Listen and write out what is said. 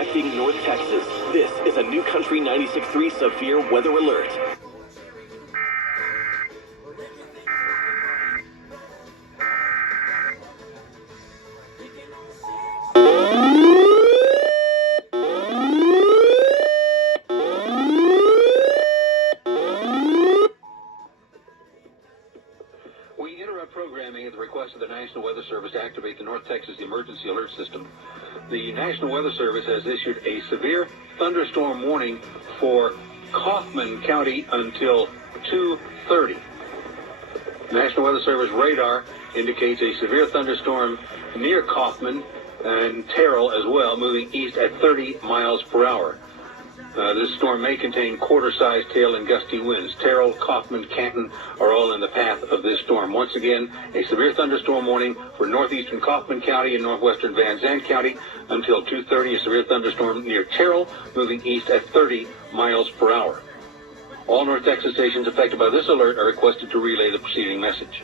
protecting North Texas. This is a New Country 96.3 severe weather alert. We interrupt programming at the request of the National Weather Service to activate the North Texas Emergency Alert System. The National Weather Service has issued a severe thunderstorm warning for Kaufman County until 2:30. National Weather Service radar indicates a severe thunderstorm near Kaufman and Terrell as well, moving east at 30 miles per hour. This storm may contain quarter-sized hail and gusty winds. Terrell, Kaufman, Canton are all in the path of this storm. Once again, a severe thunderstorm warning for northeastern Kaufman County and northwestern Van Zandt County until 2:30. A severe thunderstorm near Terrell, moving east at 30 miles per hour. All North Texas stations affected by this alert are requested to relay the preceding message.